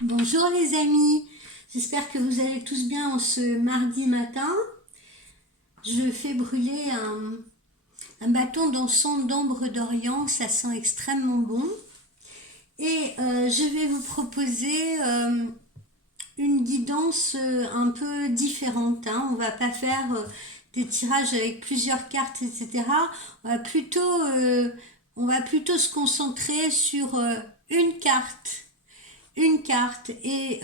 Bonjour les amis, j'espère que vous allez tous bien en ce mardi matin. Je fais brûler un bâton d'encens d'ambre d'Orient, ça sent extrêmement bon. Et je vais vous proposer une guidance un peu différente. On va pas faire des tirages avec plusieurs cartes, etc. On va plutôt, on va plutôt se concentrer sur une carte et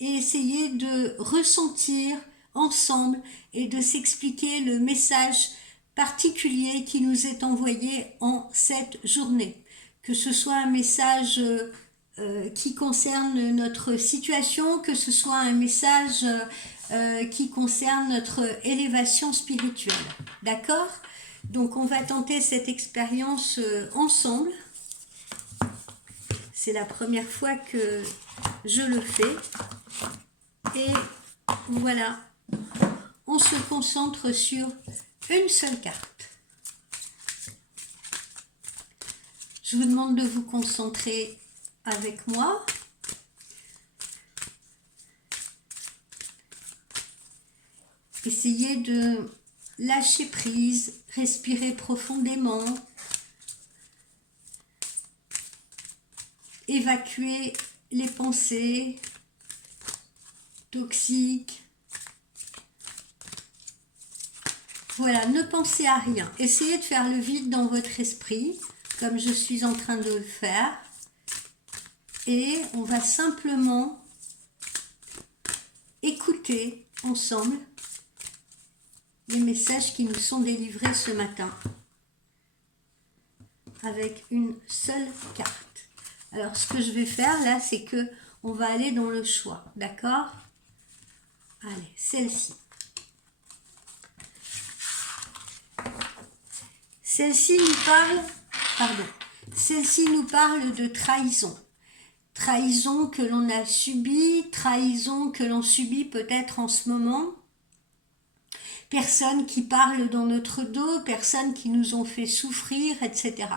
essayer de ressentir ensemble et de s'expliquer le message particulier qui nous est envoyé en cette journée. Que ce soit un message qui concerne notre situation, que ce soit un message qui concerne notre élévation spirituelle. D'accord? Donc on va tenter cette expérience ensemble. C'est la première fois que je le fais. Et voilà, on se concentre sur une seule carte. Je vous demande de vous concentrer avec moi. Essayez de lâcher prise, respirer profondément. Évacuer les pensées toxiques. Voilà, ne pensez à rien. Essayez de faire le vide dans votre esprit, comme je suis en train de le faire. Et on va simplement écouter ensemble les messages qui nous sont délivrés ce matin avec une seule carte. Alors, ce que je vais faire là, c'est que on va aller dans le choix, d'accord? Allez, celle-ci. Celle-ci nous parle de trahison. Trahison que l'on a subie, trahison que l'on subit peut-être en ce moment. Personnes qui parlent dans notre dos, personnes qui nous ont fait souffrir, etc.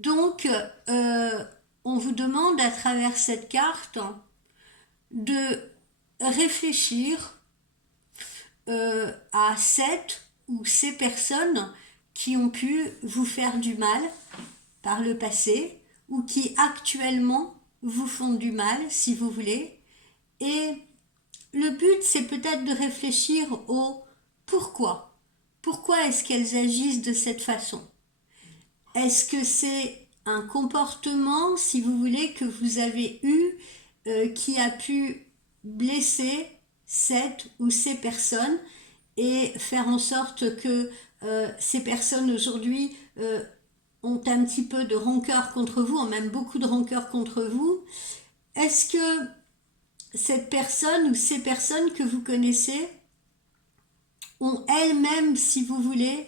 Donc, on vous demande à travers cette carte de réfléchir à cette ou ces personnes qui ont pu vous faire du mal par le passé ou qui actuellement vous font du mal, si vous voulez. Et le but, c'est peut-être de réfléchir au pourquoi. Pourquoi est-ce qu'elles agissent de cette façon? Est-ce que c'est un comportement, si vous voulez, que vous avez eu qui a pu blesser cette ou ces personnes et faire en sorte que ces personnes aujourd'hui ont un petit peu de rancœur contre vous, ont même beaucoup de rancœur contre vous? Est-ce que cette personne ou ces personnes que vous connaissez ont elles-mêmes, si vous voulez,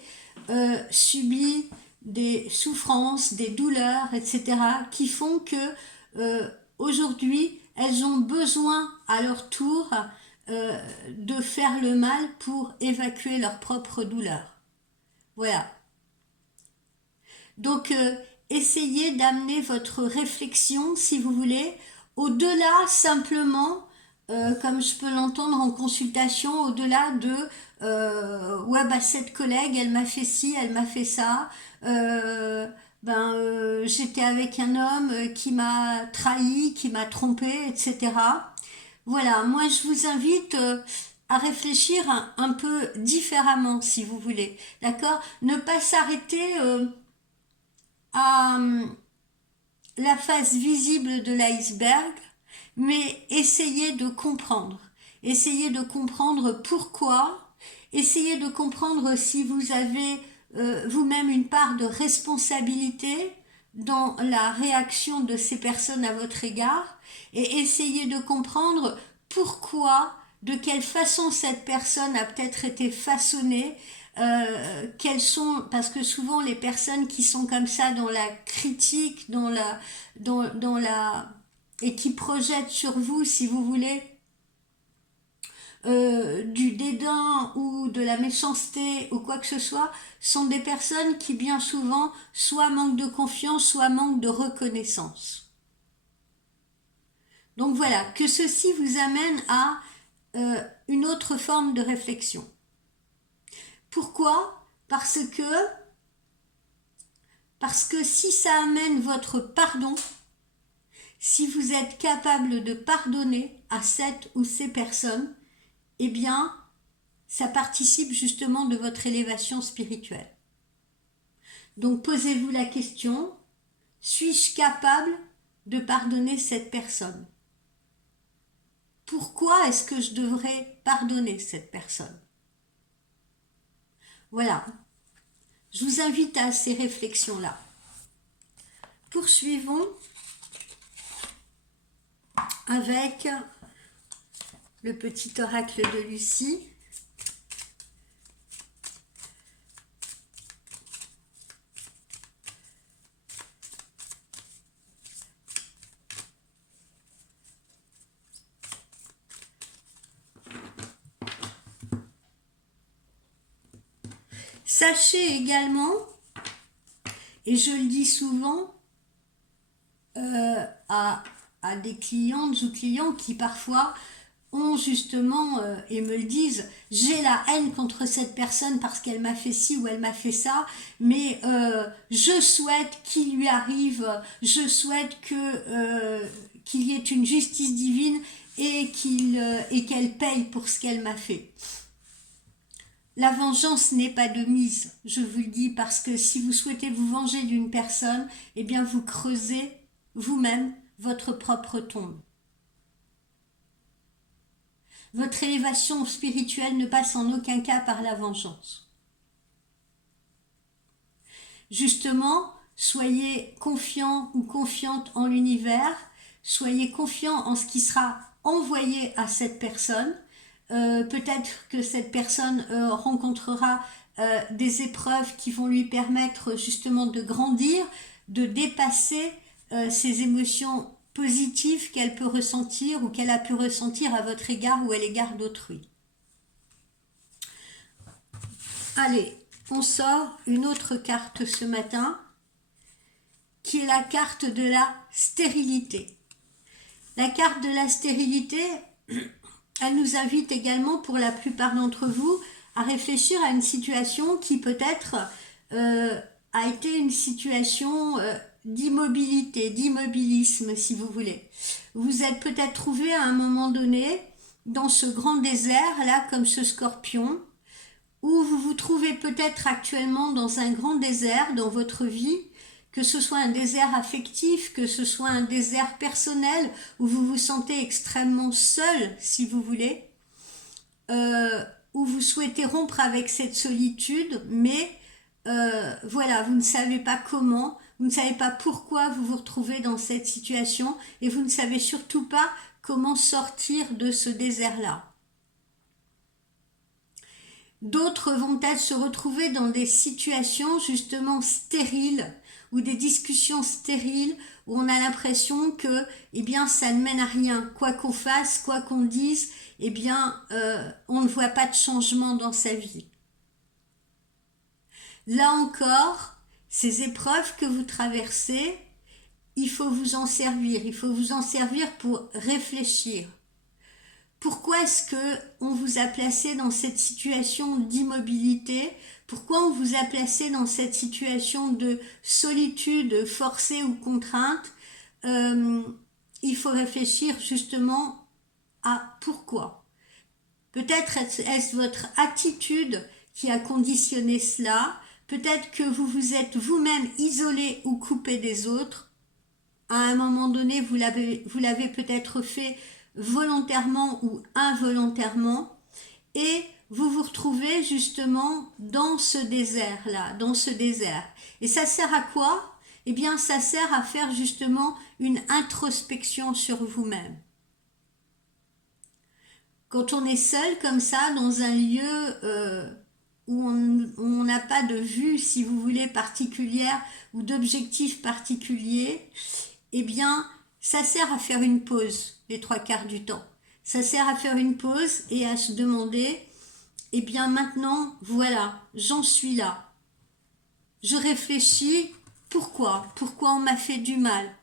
subi des souffrances, des douleurs, etc., qui font que aujourd'hui, elles ont besoin à leur tour de faire le mal pour évacuer leur propre douleur. Voilà. Donc, essayez d'amener votre réflexion, si vous voulez, au-delà simplement, comme je peux l'entendre en consultation, au-delà de ouais, bah, cette collègue, elle m'a fait ci, elle m'a fait ça. J'étais avec un homme qui m'a trahi, qui m'a trompé, etc. Voilà, moi je vous invite à réfléchir un peu différemment, si vous voulez. D'accord? Ne pas s'arrêter à la face visible de l'iceberg, mais essayez de comprendre. Essayez de comprendre pourquoi. Essayez de comprendre si vous avez vous-même une part de responsabilité dans la réaction de ces personnes à votre égard. Et essayez de comprendre pourquoi, de quelle façon cette personne a peut-être été façonnée, quelles sont, parce que souvent les personnes qui sont comme ça dans la critique, dans la et qui projettent sur vous, si vous voulez, du dédain ou de la méchanceté ou quoi que ce soit, sont des personnes qui bien souvent soit manquent de confiance, soit manquent de reconnaissance. Donc voilà, que ceci vous amène à une autre forme de réflexion. Pourquoi? Parce que si ça amène votre pardon, si vous êtes capable de pardonner à cette ou ces personnes, eh bien, ça participe justement de votre élévation spirituelle. Donc posez-vous la question, suis-je capable de pardonner cette personne? Pourquoi est-ce que je devrais pardonner cette personne? Voilà, je vous invite à ces réflexions-là. Poursuivons avec le petit oracle de Lucie. Sachez également, et je le dis souvent à des clientes ou clients qui parfois ont justement et me le disent, j'ai la haine contre cette personne parce qu'elle m'a fait ci ou elle m'a fait ça, mais je souhaite qu'il lui arrive, je souhaite qu'il y ait une justice divine et qu'elle paye pour ce qu'elle m'a fait. La vengeance n'est pas de mise, je vous le dis, parce que si vous souhaitez vous venger d'une personne, eh bien vous creusez vous-même votre propre tombe. Votre élévation spirituelle ne passe en aucun cas par la vengeance. Justement, soyez confiant ou confiante en l'univers, soyez confiant en ce qui sera envoyé à cette personne. Peut-être que cette personne rencontrera des épreuves qui vont lui permettre justement de grandir, de dépasser ces émotions positives qu'elle peut ressentir ou qu'elle a pu ressentir à votre égard ou à l'égard d'autrui. Allez, on sort une autre carte ce matin, qui est la carte de la stérilité. La carte de la stérilité, elle nous invite également, pour la plupart d'entre vous, à réfléchir à une situation qui peut-être a été une situation d'immobilité, d'immobilisme, si vous voulez. Vous êtes peut-être trouvé à un moment donné dans ce grand désert, là, comme ce scorpion, ou vous vous trouvez peut-être actuellement dans un grand désert dans votre vie, que ce soit un désert affectif, que ce soit un désert personnel, où vous vous sentez extrêmement seul, si vous voulez, où vous souhaitez rompre avec cette solitude, mais voilà, vous ne savez pas comment, vous ne savez pas pourquoi vous vous retrouvez dans cette situation, et vous ne savez surtout pas comment sortir de ce désert-là. D'autres vont peut-être se retrouver dans des situations justement stériles ou des discussions stériles où on a l'impression que eh bien, ça ne mène à rien. Quoi qu'on fasse, quoi qu'on dise, eh bien, on ne voit pas de changement dans sa vie. Là encore, ces épreuves que vous traversez, il faut vous en servir. Il faut vous en servir pour réfléchir. Pourquoi est-ce qu'on vous a placé dans cette situation d'immobilité? Pourquoi on vous a placé dans cette situation de solitude forcée ou contrainte? Il faut réfléchir justement à pourquoi. Peut-être est-ce votre attitude qui a conditionné cela. Peut-être que vous vous êtes vous-même isolé ou coupé des autres. À un moment donné, vous l'avez peut-être fait volontairement ou involontairement, et vous vous retrouvez justement dans ce désert-là, dans ce désert. Et ça sert à quoi? Eh bien, ça sert à faire justement une introspection sur vous-même. Quand on est seul comme ça, dans un lieu où on n'a pas de vue, si vous voulez, particulière ou d'objectif particulier, eh bien, ça sert à faire une pause les 3/4 du temps. Ça sert à faire une pause et à se demander, eh bien maintenant, voilà, j'en suis là. Je réfléchis, pourquoi on m'a fait du mal?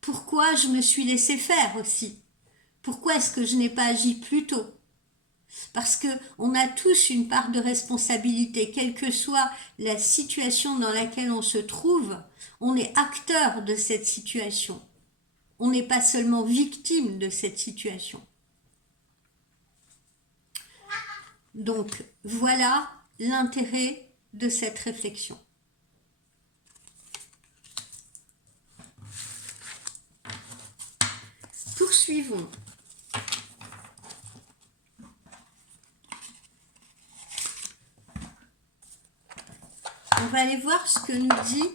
Pourquoi je me suis laissé faire aussi? Pourquoi est-ce que je n'ai pas agi plus tôt? Parce qu'on a tous une part de responsabilité, quelle que soit la situation dans laquelle on se trouve, on est acteur de cette situation. On n'est pas seulement victime de cette situation. Donc voilà l'intérêt de cette réflexion. Poursuivons. On va aller voir ce que nous dit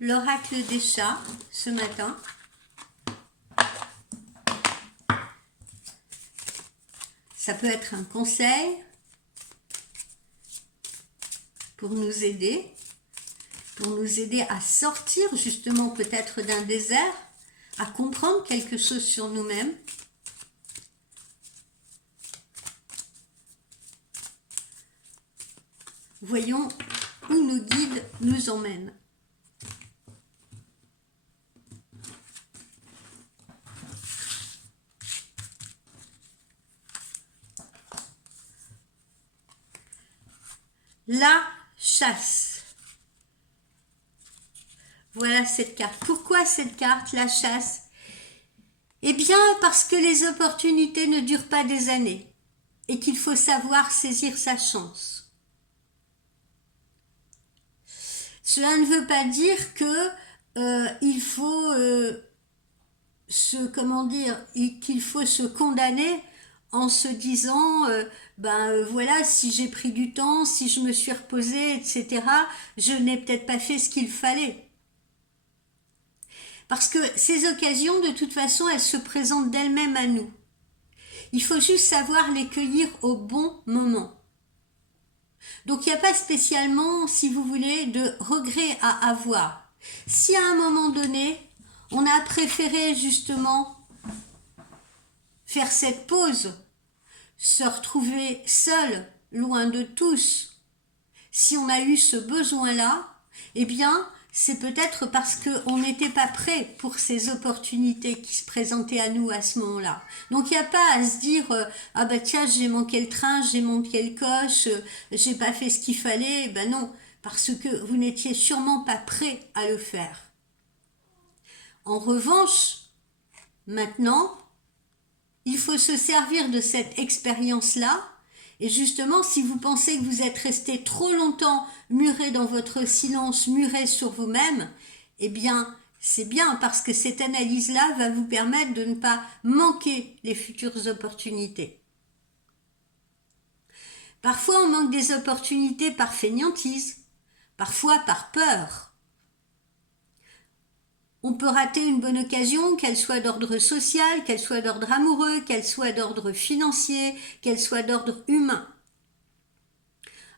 l'oracle des chats ce matin. Ça peut être un conseil pour nous aider à sortir justement peut-être d'un désert, à comprendre quelque chose sur nous-mêmes. Voyons où nos guides nous emmènent. La chasse. Voilà cette carte. Pourquoi cette carte, la chasse? Eh bien, parce que les opportunités ne durent pas des années et qu'il faut savoir saisir sa chance. Cela ne veut pas dire que il faut qu'il faut se condamner en se disant voilà, si j'ai pris du temps, si je me suis reposée, etc., je n'ai peut-être pas fait ce qu'il fallait. Parce que ces occasions, de toute façon, elles se présentent d'elles-mêmes à nous. Il faut juste savoir les cueillir au bon moment. Donc il n'y a pas spécialement, si vous voulez, de regret à avoir. Si à un moment donné, on a préféré justement faire cette pause, se retrouver seul, loin de tous, si on a eu ce besoin-là, eh bien, c'est peut-être parce qu'on n'était pas prêt pour ces opportunités qui se présentaient à nous à ce moment-là. Donc il n'y a pas à se dire ah bah tiens, j'ai manqué le train, j'ai manqué le coche, j'ai pas fait ce qu'il fallait. Ben non, parce que vous n'étiez sûrement pas prêt à le faire. En revanche, maintenant, il faut se servir de cette expérience-là. Et justement, si vous pensez que vous êtes resté trop longtemps muré dans votre silence, muré sur vous-même, eh bien, c'est bien parce que cette analyse-là va vous permettre de ne pas manquer les futures opportunités. Parfois, on manque des opportunités par fainéantise, parfois par peur. On peut rater une bonne occasion, qu'elle soit d'ordre social, qu'elle soit d'ordre amoureux, qu'elle soit d'ordre financier, qu'elle soit d'ordre humain.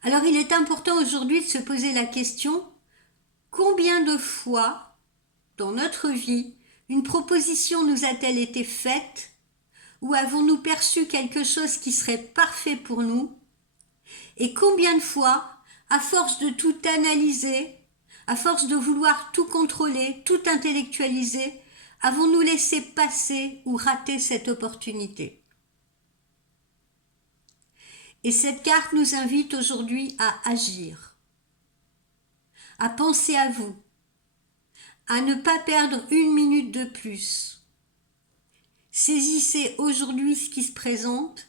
Alors il est important aujourd'hui de se poser la question, combien de fois dans notre vie une proposition nous a-t-elle été faite ou avons-nous perçu quelque chose qui serait parfait pour nous? Et combien de fois, à force de tout analyser, à force de vouloir tout contrôler, tout intellectualiser, avons-nous laissé passer ou rater cette opportunité? Et cette carte nous invite aujourd'hui à agir, à penser à vous, à ne pas perdre une minute de plus. Saisissez aujourd'hui ce qui se présente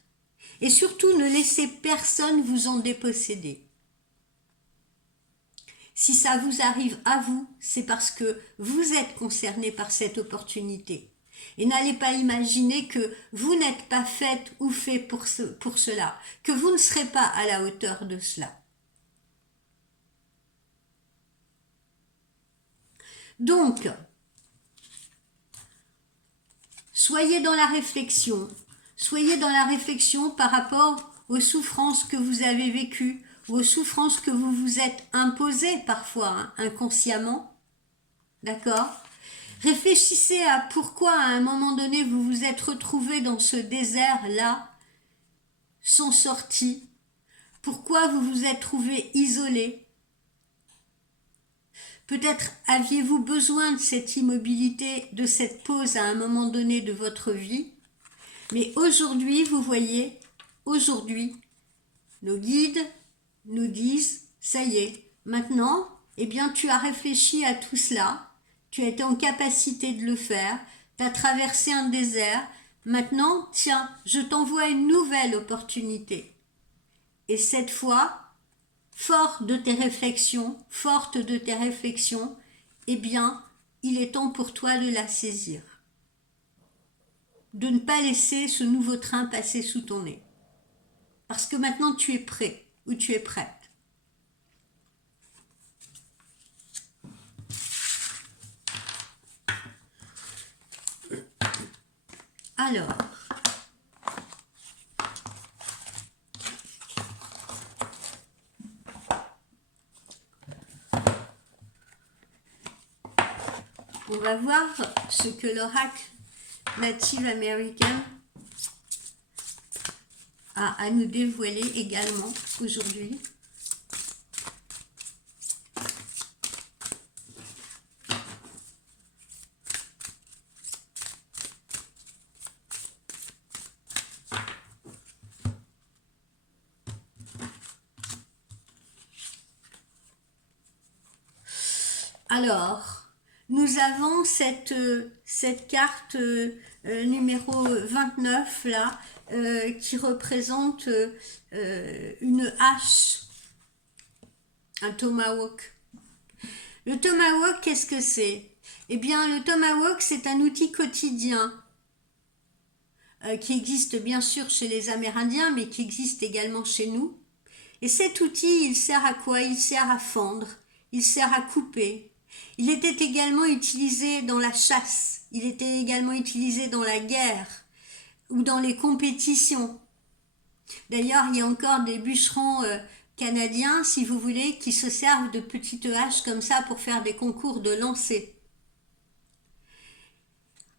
et surtout ne laissez personne vous en déposséder. Si ça vous arrive à vous, c'est parce que vous êtes concerné par cette opportunité. Et n'allez pas imaginer que vous n'êtes pas faite ou fait pour cela, que vous ne serez pas à la hauteur de cela. Donc, soyez dans la réflexion par rapport aux souffrances que vous avez vécues, aux souffrances que vous vous êtes imposées parfois, inconsciemment. D'accord ? Réfléchissez à pourquoi à un moment donné vous vous êtes retrouvé dans ce désert-là, sans sortie. Pourquoi vous vous êtes trouvé isolé. Peut-être aviez-vous besoin de cette immobilité, de cette pause à un moment donné de votre vie. Mais aujourd'hui, vous voyez, aujourd'hui, nos guides nous disent, ça y est, maintenant, eh bien, tu as réfléchi à tout cela, tu as été en capacité de le faire, tu as traversé un désert, maintenant, tiens, je t'envoie une nouvelle opportunité. Et cette fois, forte de tes réflexions, eh bien, il est temps pour toi de la saisir. De ne pas laisser ce nouveau train passer sous ton nez. Parce que maintenant tu es prêt ou tu es prête. Alors, on va voir ce que l'oracle Native American a à nous dévoiler également aujourd'hui. Alors, nous avons cette carte numéro 29 là, qui représente une hache, un tomahawk. Le tomahawk, qu'est-ce que c'est? Eh bien, le tomahawk, c'est un outil quotidien qui existe bien sûr chez les Amérindiens, mais qui existe également chez nous. Et cet outil, il sert à quoi? Il sert à fendre, il sert à couper. Il était également utilisé dans la chasse, il était également utilisé dans la guerre ou dans les compétitions. D'ailleurs, il y a encore des bûcherons canadiens, si vous voulez, qui se servent de petites haches comme ça pour faire des concours de lancer.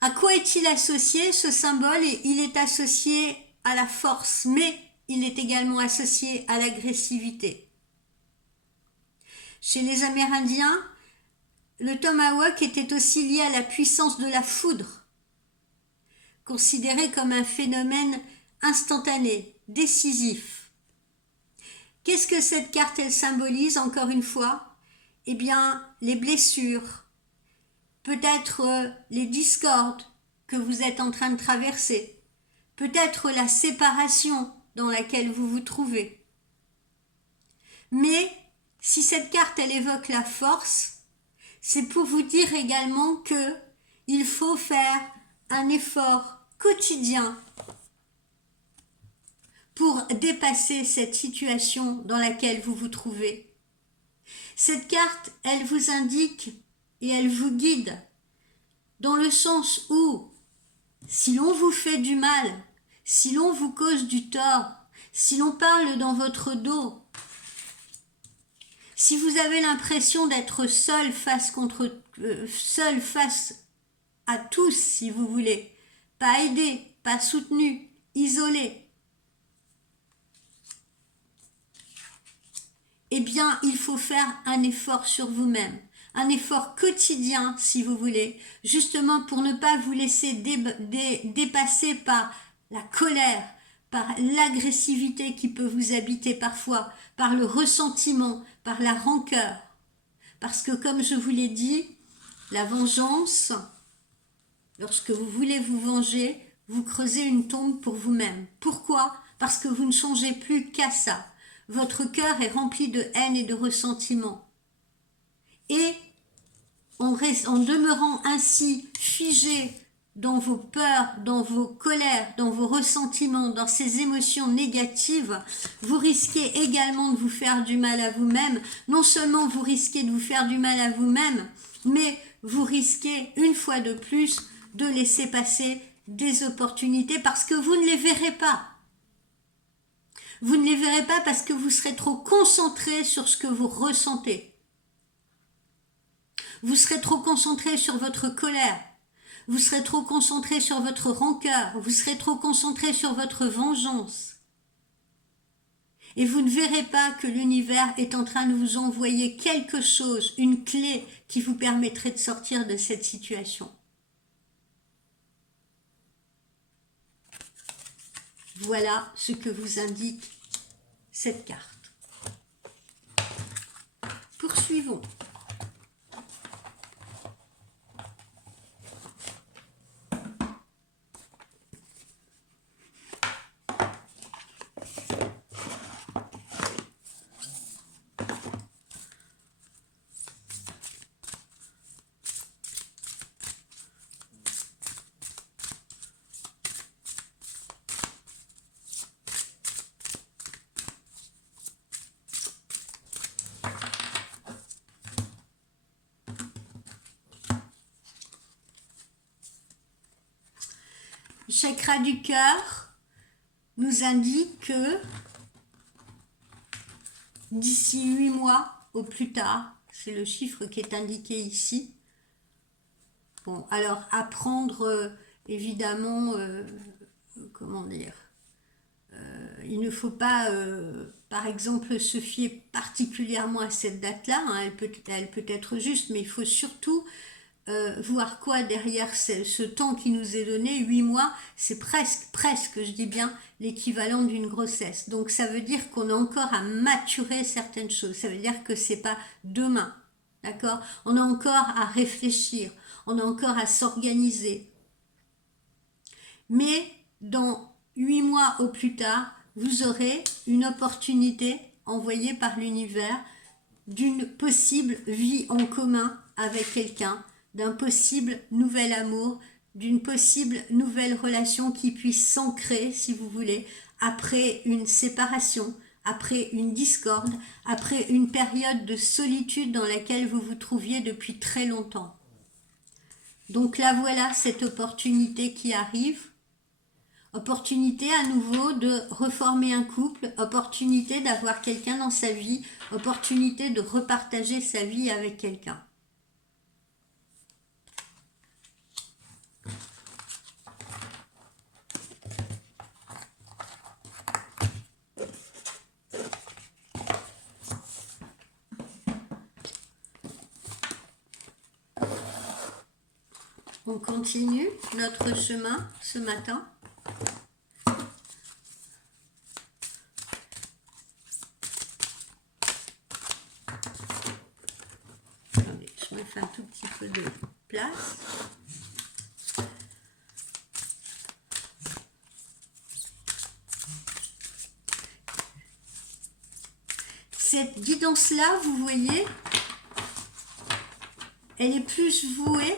À quoi est-il associé ce symbole? Il est associé à la force, mais il est également associé à l'agressivité. Chez les Amérindiens, le tomahawk était aussi lié à la puissance de la foudre, considéré comme un phénomène instantané, décisif. Qu'est-ce que cette carte, elle symbolise encore une fois? Eh bien, les blessures, peut-être les discordes que vous êtes en train de traverser, peut-être la séparation dans laquelle vous vous trouvez. Mais si cette carte, elle évoque la force, c'est pour vous dire également que il faut faire un effort quotidien pour dépasser cette situation dans laquelle vous vous trouvez. Cette carte, elle vous indique et elle vous guide dans le sens où si l'on vous fait du mal, si l'on vous cause du tort, si l'on parle dans votre dos, si vous avez l'impression d'être seul face à tous, si vous voulez, pas aidé, pas soutenu, isolé, eh bien, il faut faire un effort sur vous-même, un effort quotidien, si vous voulez, justement pour ne pas vous laisser dépasser par la colère, par l'agressivité qui peut vous habiter parfois, par le ressentiment, par la rancœur. Parce que comme je vous l'ai dit, la vengeance, lorsque vous voulez vous venger, vous creusez une tombe pour vous-même. Pourquoi? Parce que vous ne songez plus qu'à ça. Votre cœur est rempli de haine et de ressentiment. Et en demeurant ainsi figé dans vos peurs, dans vos colères, dans vos ressentiments, dans ces émotions négatives, vous risquez également de vous faire du mal à vous-même. Non seulement vous risquez de vous faire du mal à vous-même, mais vous risquez une fois de plus de laisser passer des opportunités parce que vous ne les verrez pas. Vous ne les verrez pas parce que vous serez trop concentré sur ce que vous ressentez. Vous serez trop concentré sur votre colère. Vous serez trop concentré sur votre rancœur. Vous serez trop concentré sur votre vengeance. Et vous ne verrez pas que l'univers est en train de vous envoyer quelque chose, une clé qui vous permettrait de sortir de cette situation. Voilà ce que vous indique cette carte. Poursuivons. Le chakra du cœur nous indique que d'ici 8 mois au plus tard, c'est le chiffre qui est indiqué ici. Bon, alors apprendre évidemment, comment dire, il ne faut pas, par exemple, se fier particulièrement à cette date-là, hein, elle peut être juste, mais il faut surtout voir quoi derrière ce temps qui nous est donné, 8 mois, c'est presque, je dis bien, l'équivalent d'une grossesse. Donc ça veut dire qu'on a encore à maturer certaines choses, ça veut dire que c'est pas demain, d'accord? On a encore à réfléchir, on a encore à s'organiser. Mais dans 8 mois au plus tard, vous aurez une opportunité envoyée par l'univers d'une possible vie en commun avec quelqu'un, d'un possible nouvel amour, d'une possible nouvelle relation qui puisse s'ancrer, si vous voulez, après une séparation, après une discorde, après une période de solitude dans laquelle vous vous trouviez depuis très longtemps. Donc là, voilà cette opportunité qui arrive. Opportunité à nouveau de reformer un couple, opportunité d'avoir quelqu'un dans sa vie, opportunité de repartager sa vie avec quelqu'un. On continue notre chemin ce matin. Attendez, je me fais un tout petit peu de place. Cette guidance-là, vous voyez, elle est plus vouée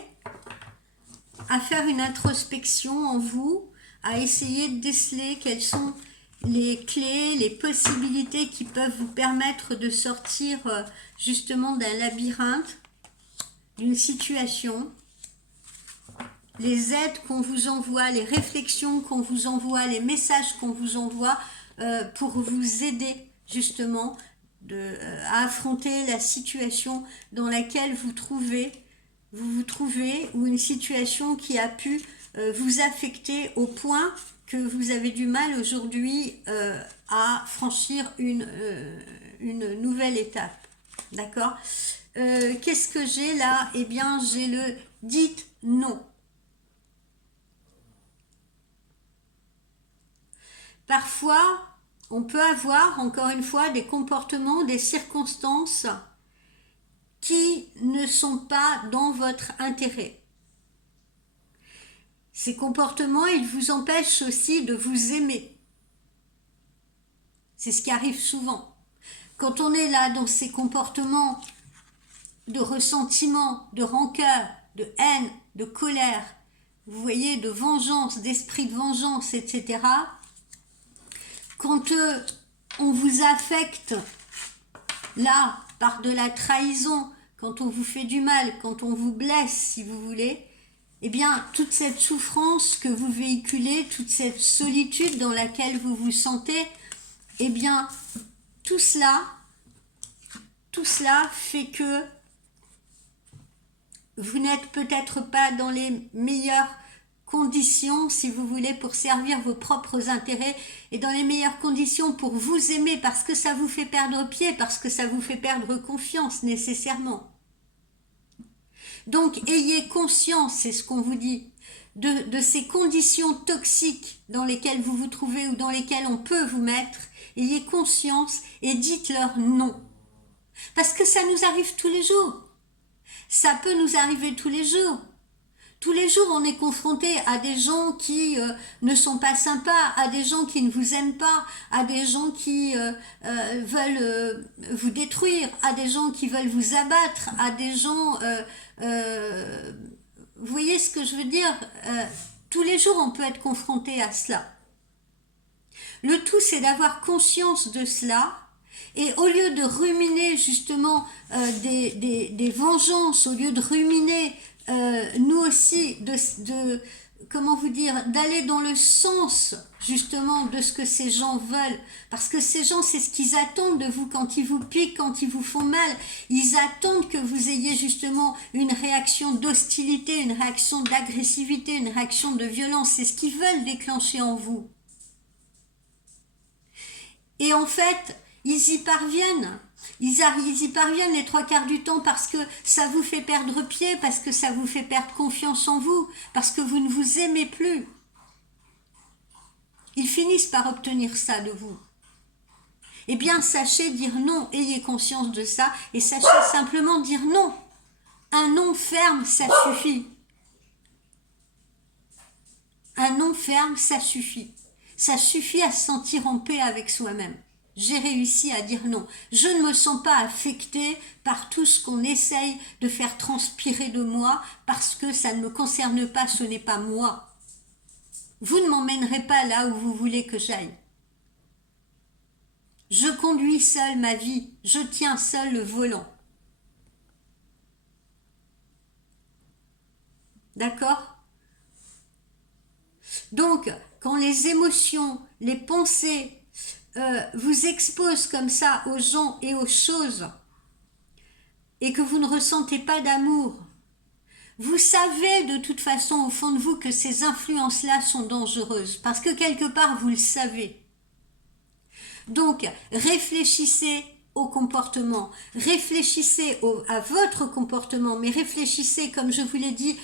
à faire une introspection en vous, à essayer de déceler quelles sont les clés, les possibilités qui peuvent vous permettre de sortir justement d'un labyrinthe, d'une situation, les aides qu'on vous envoie, les réflexions qu'on vous envoie, les messages qu'on vous envoie pour vous aider justement à affronter la situation dans laquelle vous vous trouvez, ou une situation qui a pu vous affecter au point que vous avez du mal aujourd'hui à franchir une nouvelle étape. D'accord? Qu'est-ce que j'ai là? Eh bien, j'ai le dites non. Parfois, on peut avoir, encore une fois, des comportements, des circonstances qui ne sont pas dans votre intérêt. Ces comportements, ils vous empêchent aussi de vous aimer. C'est ce qui arrive souvent. Quand on est là dans ces comportements de ressentiment, de rancœur, de haine, de colère, vous voyez, de vengeance, d'esprit de vengeance, etc., quand on vous affecte là par de la trahison, quand on vous fait du mal, quand on vous blesse, si vous voulez, eh bien, toute cette souffrance que vous véhiculez, toute cette solitude dans laquelle vous vous sentez, eh bien, tout cela fait que vous n'êtes peut-être pas dans les meilleures conditions, si vous voulez, pour servir vos propres intérêts et dans les meilleures conditions pour vous aimer, parce que ça vous fait perdre pied, parce que ça vous fait perdre confiance nécessairement. Donc, ayez conscience, c'est ce qu'on vous dit, de ces conditions toxiques dans lesquelles vous vous trouvez ou dans lesquelles on peut vous mettre, ayez conscience et dites-leur non. Parce que ça nous arrive tous les jours. Ça peut nous arriver tous les jours. Tous les jours, on est confronté à des gens qui ne sont pas sympas, à des gens qui ne vous aiment pas, à des gens qui veulent vous détruire, à des gens qui veulent vous abattre, à des gens... vous voyez ce que je veux dire? Tous les jours, on peut être confronté à cela. Le tout, c'est d'avoir conscience de cela. Et au lieu de ruminer justement des vengeances, au lieu de ruminer nous aussi, comment vous dire, d'aller dans le sens justement de ce que ces gens veulent, parce que ces gens, c'est ce qu'ils attendent de vous quand ils vous piquent, quand ils vous font mal, ils attendent que vous ayez justement une réaction d'hostilité, une réaction d'agressivité, une réaction de violence, c'est ce qu'ils veulent déclencher en vous. Et en fait, ils y parviennent. Ils y parviennent les 3/4 du temps parce que ça vous fait perdre pied, parce que ça vous fait perdre confiance en vous, parce que vous ne vous aimez plus. Ils finissent par obtenir ça de vous. Eh bien, sachez dire non, ayez conscience de ça, et sachez simplement dire non. Un non ferme, ça suffit. Un non ferme, ça suffit. Ça suffit à se sentir en paix avec soi-même. J'ai réussi à dire non. Je ne me sens pas affectée par tout ce qu'on essaye de faire transpirer de moi parce que ça ne me concerne pas, ce n'est pas moi. Vous ne m'emmènerez pas là où vous voulez que j'aille. Je conduis seule ma vie, je tiens seul le volant. D'accord ? Donc, quand les émotions, les pensées vous exposent comme ça aux gens et aux choses et que vous ne ressentez pas d'amour, vous savez de toute façon au fond de vous que ces influences-là sont dangereuses parce que quelque part vous le savez. Donc, réfléchissez au comportement, réfléchissez à votre comportement, mais réfléchissez, comme je vous l'ai dit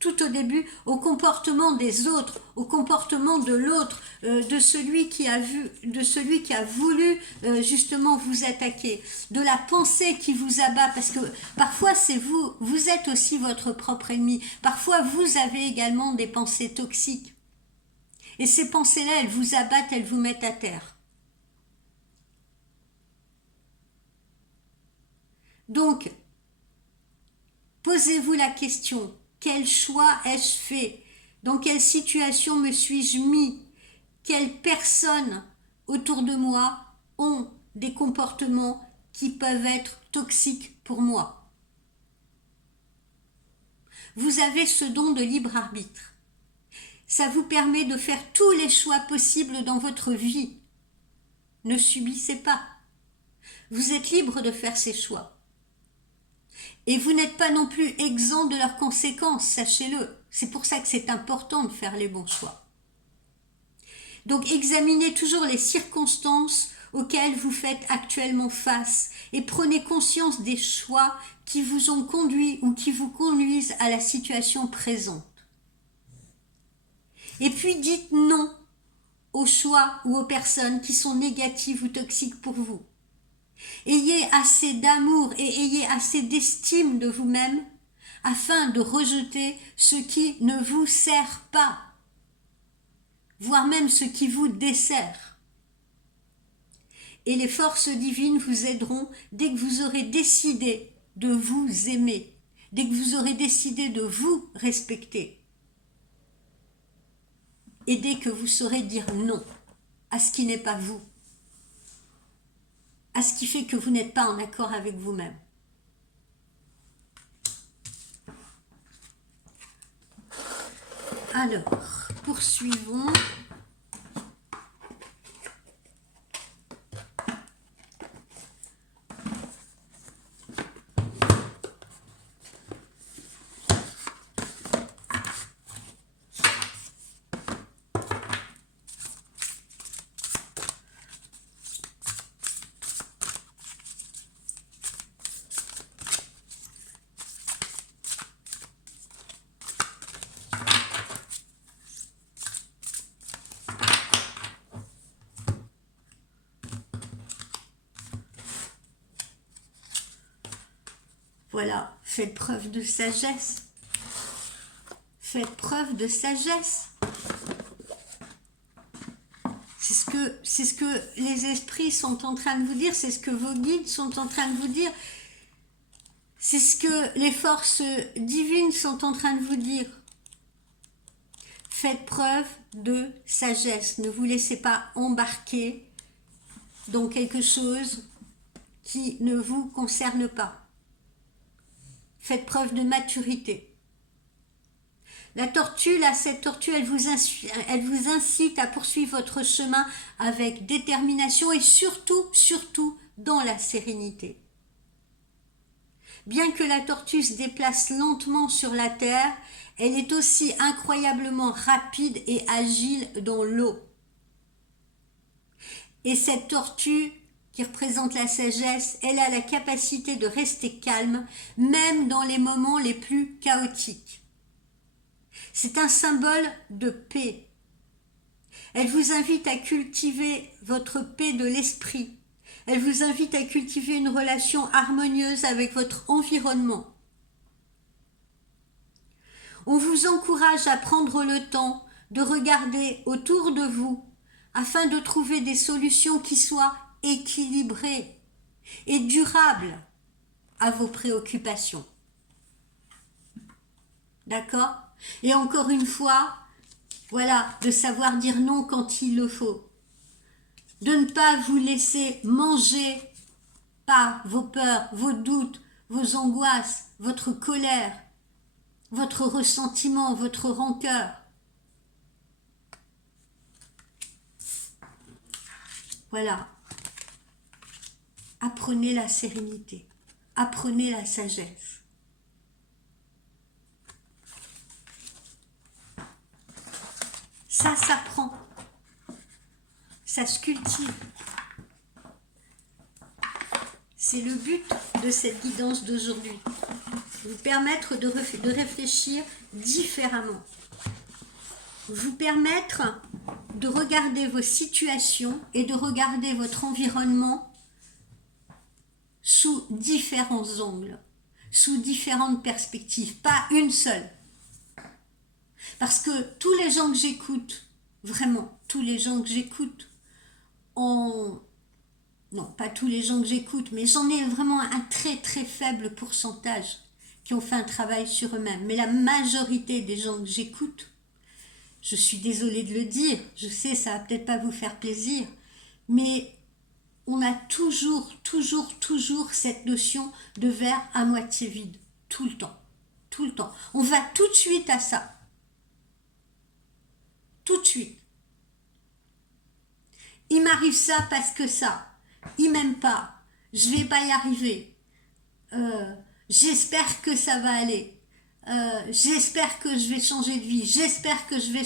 tout au début, au comportement des autres, au comportement de l'autre, de celui qui a voulu justement vous attaquer, de la pensée qui vous abat, parce que parfois c'est vous êtes aussi votre propre ennemi, parfois vous avez également des pensées toxiques, et ces pensées-là, elles vous abattent, elles vous mettent à terre. Donc, posez-vous la question, quel choix ai-je fait? Dans quelle situation me suis-je mis? Quelles personnes autour de moi ont des comportements qui peuvent être toxiques pour moi? Vous avez ce don de libre arbitre. Ça vous permet de faire tous les choix possibles dans votre vie. Ne subissez pas. Vous êtes libre de faire ces choix. Et vous n'êtes pas non plus exempt de leurs conséquences, sachez-le. C'est pour ça que c'est important de faire les bons choix. Donc examinez toujours les circonstances auxquelles vous faites actuellement face et prenez conscience des choix qui vous ont conduit ou qui vous conduisent à la situation présente. Et puis dites non aux choix ou aux personnes qui sont négatives ou toxiques pour vous. Ayez assez d'amour et ayez assez d'estime de vous-même afin de rejeter ce qui ne vous sert pas, voire même ce qui vous dessert. Et les forces divines vous aideront dès que vous aurez décidé de vous aimer, dès que vous aurez décidé de vous respecter, et dès que vous saurez dire non à ce qui n'est pas vous, à ce qui fait que vous n'êtes pas en accord avec vous-même. Alors, poursuivons. Voilà, faites preuve de sagesse. Faites preuve de sagesse. C'est ce que les esprits sont en train de vous dire, c'est ce que vos guides sont en train de vous dire, c'est ce que les forces divines sont en train de vous dire. Faites preuve de sagesse. Ne vous laissez pas embarquer dans quelque chose qui ne vous concerne pas. Faites preuve de maturité. La tortue, là, cette tortue, elle vous incite à poursuivre votre chemin avec détermination et surtout, dans la sérénité. Bien que la tortue se déplace lentement sur la terre, elle est aussi incroyablement rapide et agile dans l'eau. Et cette tortue, qui représente la sagesse, elle a la capacité de rester calme, même dans les moments les plus chaotiques. C'est un symbole de paix. Elle vous invite à cultiver votre paix de l'esprit. Elle vous invite à cultiver une relation harmonieuse avec votre environnement. On vous encourage à prendre le temps de regarder autour de vous afin de trouver des solutions qui soient équilibrées et durables à vos préoccupations. D'accord ? Et encore une fois, voilà, de savoir dire non quand il le faut. De ne pas vous laisser manger par vos peurs, vos doutes, vos angoisses, votre colère, votre ressentiment, votre rancœur. Voilà. Apprenez la sérénité. Apprenez la sagesse. Ça s'apprend. Ça se cultive. C'est le but de cette guidance d'aujourd'hui. Vous permettre de réfléchir différemment. Vous permettre de regarder vos situations et de regarder votre environnement sous différents angles, sous différentes perspectives, pas une seule. Parce que tous les gens que j'écoute, vraiment, tous les gens que j'écoute, non, pas tous les gens que j'écoute, mais j'en ai vraiment un très très faible pourcentage qui ont fait un travail sur eux-mêmes. Mais la majorité des gens que j'écoute, je suis désolée de le dire, je sais, ça va peut-être pas vous faire plaisir, mais on a toujours cette notion de verre à moitié vide, tout le temps. On va tout de suite à ça. Tout de suite. Il m'arrive ça parce que ça. Il m'aime pas. Je vais pas y arriver. J'espère que ça va aller. J'espère que je vais changer de vie. J'espère que je vais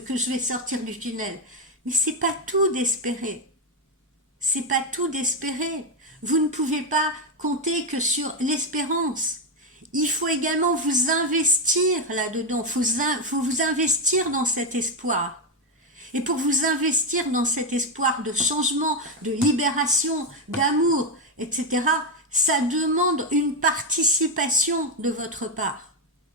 que je vais sortir du tunnel. Mais c'est pas tout d'espérer. C'est pas tout d'espérer. Vous ne pouvez pas compter que sur l'espérance. Il faut également vous investir là-dedans. Faut vous investir dans cet espoir. Et pour vous investir dans cet espoir de changement, de libération, d'amour, etc., ça demande une participation de votre part.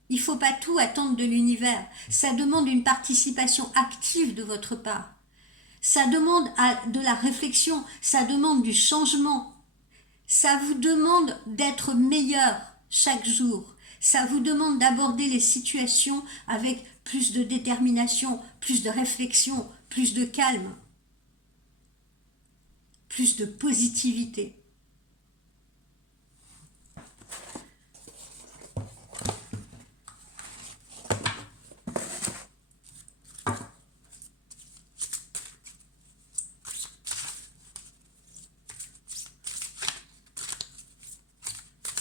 Il ne faut pas tout attendre de l'univers. Ça demande une participation active de votre part. Ça demande de la réflexion, ça demande du changement. Ça vous demande d'être meilleur chaque jour. Ça vous demande d'aborder les situations avec plus de détermination, plus de réflexion, plus de calme, plus de positivité.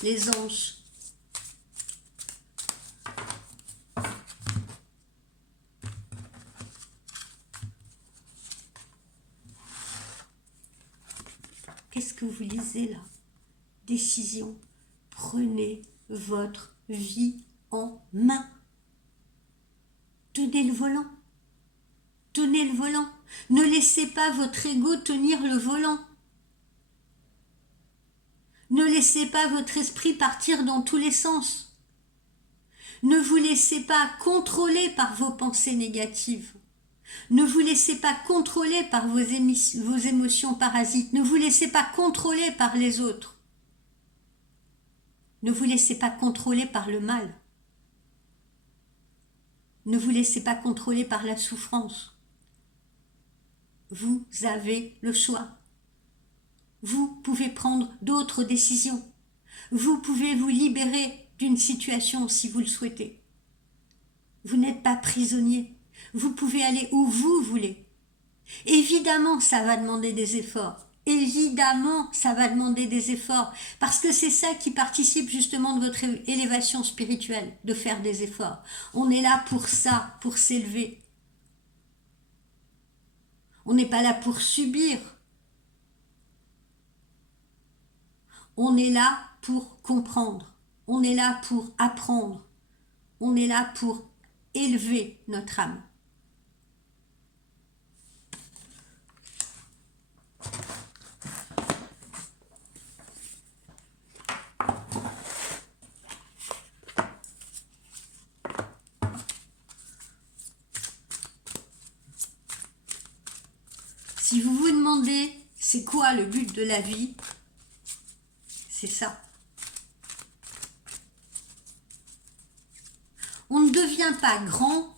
Les anges. Qu'est-ce que vous lisez là? Décision. Prenez votre vie en main. Tenez le volant. Tenez le volant. Ne laissez pas votre ego tenir le volant. Ne laissez pas votre esprit partir dans tous les sens. Ne vous laissez pas contrôler par vos pensées négatives. Ne vous laissez pas contrôler par vos émotions parasites. Ne vous laissez pas contrôler par les autres. Ne vous laissez pas contrôler par le mal. Ne vous laissez pas contrôler par la souffrance. Vous avez le choix. Vous pouvez prendre d'autres décisions. Vous pouvez vous libérer d'une situation si vous le souhaitez. Vous n'êtes pas prisonnier. Vous pouvez aller où vous voulez. Évidemment, ça va demander des efforts. Évidemment, ça va demander des efforts. Parce que c'est ça qui participe justement de votre élévation spirituelle, de faire des efforts. On est là pour ça, pour s'élever. On n'est pas là pour subir. On est là pour comprendre. On est là pour apprendre. On est là pour élever notre âme. Si vous vous demandez c'est quoi le but de la vie, c'est ça. On ne devient pas grand,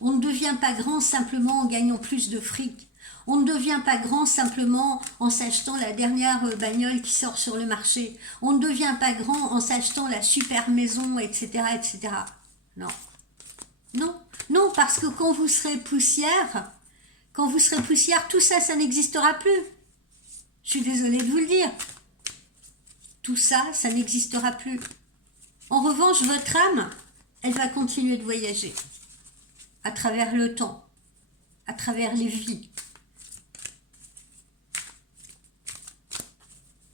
on ne devient pas grand simplement en gagnant plus de fric. On ne devient pas grand simplement en s'achetant la dernière bagnole qui sort sur le marché. On ne devient pas grand en s'achetant la super maison, etc., etc. Non. Non, non, parce que quand vous serez poussière, tout ça, ça n'existera plus. Je suis désolée de vous le dire. Tout ça, ça n'existera plus. En revanche, votre âme, elle va continuer de voyager à travers le temps, à travers les vies.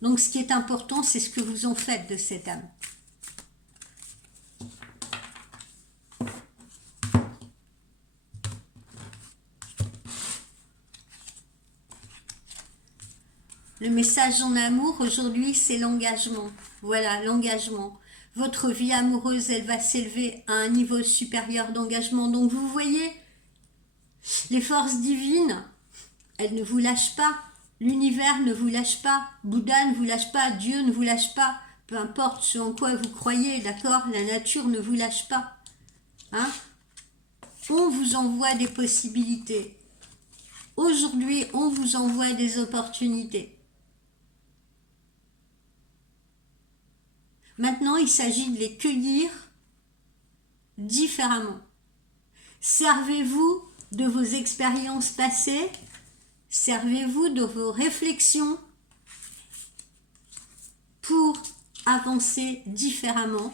Donc, ce qui est important, c'est ce que vous en faites de cette âme. Le message en amour aujourd'hui, c'est l'engagement. Voilà, l'engagement. Votre vie amoureuse, elle va s'élever à un niveau supérieur d'engagement. Donc vous voyez, les forces divines, elles ne vous lâchent pas. L'univers ne vous lâche pas. Bouddha ne vous lâche pas. Dieu ne vous lâche pas. Peu importe ce en quoi vous croyez, d'accord? La nature ne vous lâche pas. Hein? On vous envoie des possibilités. Aujourd'hui, on vous envoie des opportunités. Maintenant, il s'agit de les cueillir différemment. Servez-vous de vos expériences passées, servez-vous de vos réflexions pour avancer différemment,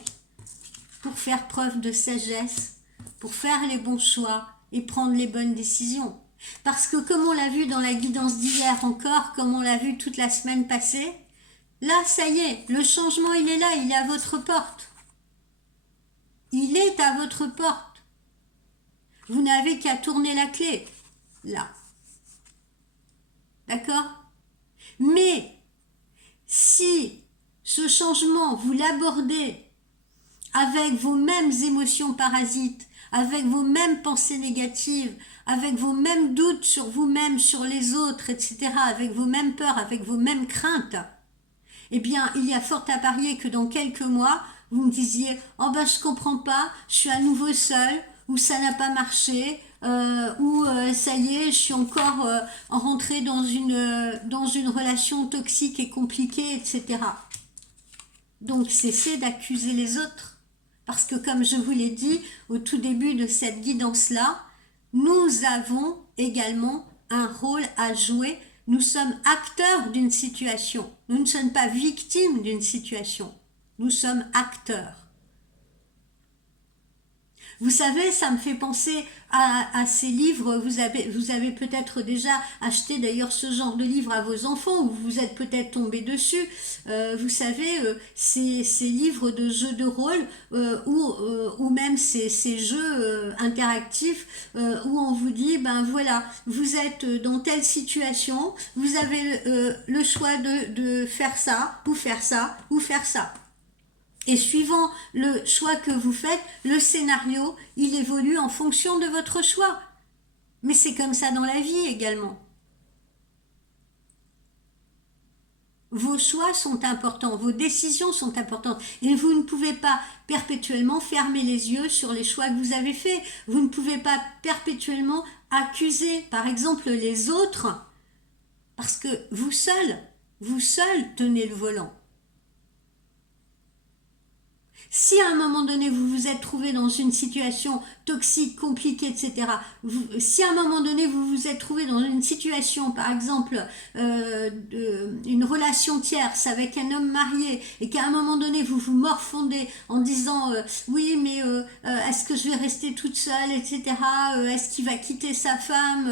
pour faire preuve de sagesse, pour faire les bons choix et prendre les bonnes décisions. Parce que comme on l'a vu dans la guidance d'hier encore, comme on l'a vu toute la semaine passée, là, ça y est, le changement, il est là, il est à votre porte. Il est à votre porte. Vous n'avez qu'à tourner la clé, là. D'accord? Mais, si ce changement, vous l'abordez avec vos mêmes émotions parasites, avec vos mêmes pensées négatives, avec vos mêmes doutes sur vous-même, sur les autres, etc., avec vos mêmes peurs, avec vos mêmes craintes, eh bien, il y a fort à parier que dans quelques mois, vous me disiez « Oh ben, je comprends pas, je suis à nouveau seule, ou ça n'a pas marché, ou ça y est, je suis encore rentrée dans une relation toxique et compliquée, etc. » Donc, cessez d'accuser les autres. Parce que, comme je vous l'ai dit au tout début de cette guidance-là, nous avons également un rôle à jouer. Nous sommes acteurs d'une situation. Nous ne sommes pas victimes d'une situation. Nous sommes acteurs. Vous savez, ça me fait penser à ces livres. Vous avez peut-être déjà acheté d'ailleurs ce genre de livre à vos enfants ou vous êtes peut-être tombé dessus. Vous savez, ces livres de jeux de rôle ou même ces jeux interactifs où on vous dit, ben voilà, vous êtes dans telle situation, vous avez le choix de faire ça, ou faire ça, ou faire ça. Et suivant le choix que vous faites, le scénario, il évolue en fonction de votre choix. Mais c'est comme ça dans la vie également. Vos choix sont importants, vos décisions sont importantes. Et vous ne pouvez pas perpétuellement fermer les yeux sur les choix que vous avez faits. Vous ne pouvez pas perpétuellement accuser, par exemple, les autres, parce que vous seul tenez le volant. Si à un moment donné vous vous êtes trouvé dans une situation toxique, compliquée, etc., si à un moment donné vous vous êtes trouvé dans une situation, par exemple, une relation tierce avec un homme marié, et qu'à un moment donné vous vous morfondez en disant oui mais est-ce que je vais rester toute seule, etc., est-ce qu'il va quitter sa femme,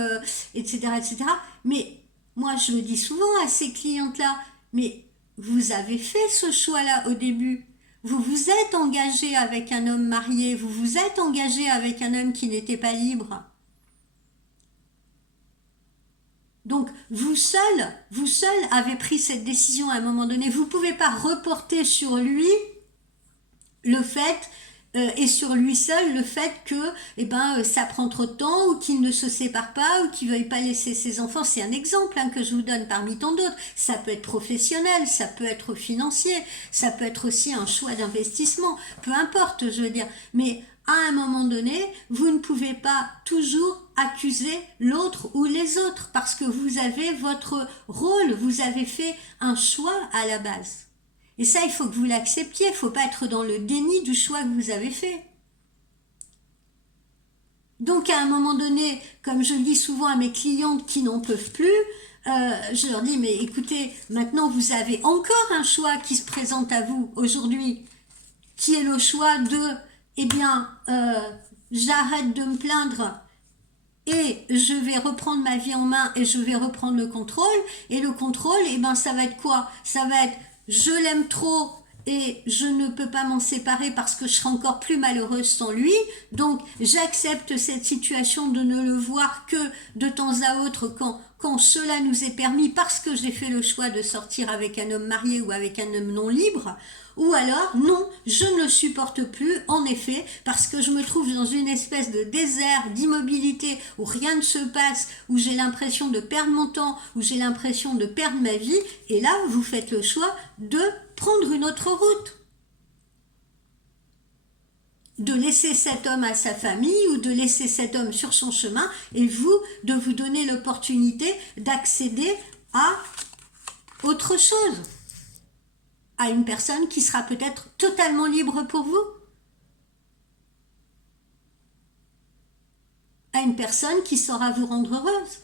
etc., etc., mais moi je le dis souvent à ces clientes-là, mais vous avez fait ce choix-là au début. Vous vous êtes engagé avec un homme marié, vous vous êtes engagé avec un homme qui n'était pas libre. Donc vous seul avez pris cette décision à un moment donné. Vous ne pouvez pas reporter sur lui le fait et sur lui seul le fait que ça prend trop de temps ou qu'il ne se sépare pas ou qu'il ne veuille pas laisser ses enfants. C'est un exemple que je vous donne parmi tant d'autres. Ça peut être professionnel, ça peut être financier, ça peut être aussi un choix d'investissement, peu importe, je veux dire. Mais à un moment donné, vous ne pouvez pas toujours accuser l'autre ou les autres parce que vous avez votre rôle, vous avez fait un choix à la base. Et ça, il faut que vous l'acceptiez, il ne faut pas être dans le déni du choix que vous avez fait. Donc à un moment donné, comme je le dis souvent à mes clientes qui n'en peuvent plus, je leur dis, mais écoutez, maintenant vous avez encore un choix qui se présente à vous aujourd'hui, qui est le choix de, j'arrête de me plaindre et je vais reprendre ma vie en main et je vais reprendre le contrôle. Et le contrôle, ça va être quoi? Ça va être je l'aime trop et je ne peux pas m'en séparer parce que je serai encore plus malheureuse sans lui. Donc j'accepte cette situation de ne le voir que de temps à autre quand cela nous est permis parce que j'ai fait le choix de sortir avec un homme marié ou avec un homme non libre. Ou alors, non, je ne le supporte plus, en effet, parce que je me trouve dans une espèce de désert, d'immobilité, où rien ne se passe, où j'ai l'impression de perdre mon temps, où j'ai l'impression de perdre ma vie, et là, vous faites le choix de prendre une autre route. De laisser cet homme à sa famille, ou de laisser cet homme sur son chemin, et vous, de vous donner l'opportunité d'accéder à autre chose. À une personne qui sera peut-être totalement libre pour vous. À une personne qui saura vous rendre heureuse.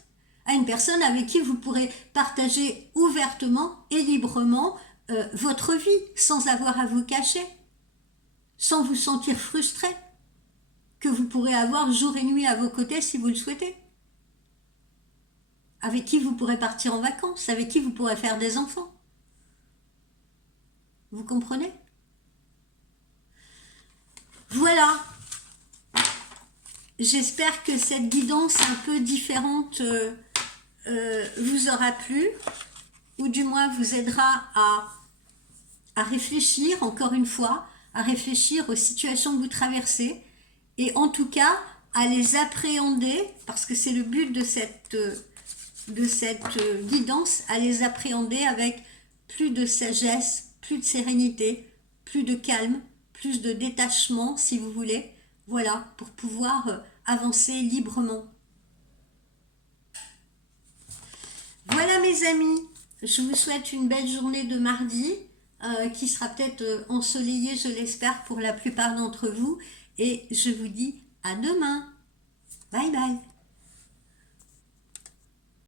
À une personne avec qui vous pourrez partager ouvertement et librement votre vie, sans avoir à vous cacher, sans vous sentir frustré, que vous pourrez avoir jour et nuit à vos côtés si vous le souhaitez. Avec qui vous pourrez partir en vacances, avec qui vous pourrez faire des enfants. Vous comprenez? Voilà. J'espère que cette guidance un peu différente vous aura plu, ou du moins vous aidera à réfléchir, encore une fois, à réfléchir aux situations que vous traversez, et en tout cas à les appréhender, parce que c'est le but de cette guidance, à les appréhender avec plus de sagesse, plus de sérénité, plus de calme, plus de détachement si vous voulez, voilà, pour pouvoir avancer librement. Voilà mes amis, je vous souhaite une belle journée de mardi, qui sera peut-être ensoleillée, je l'espère, pour la plupart d'entre vous, et je vous dis à demain. Bye bye.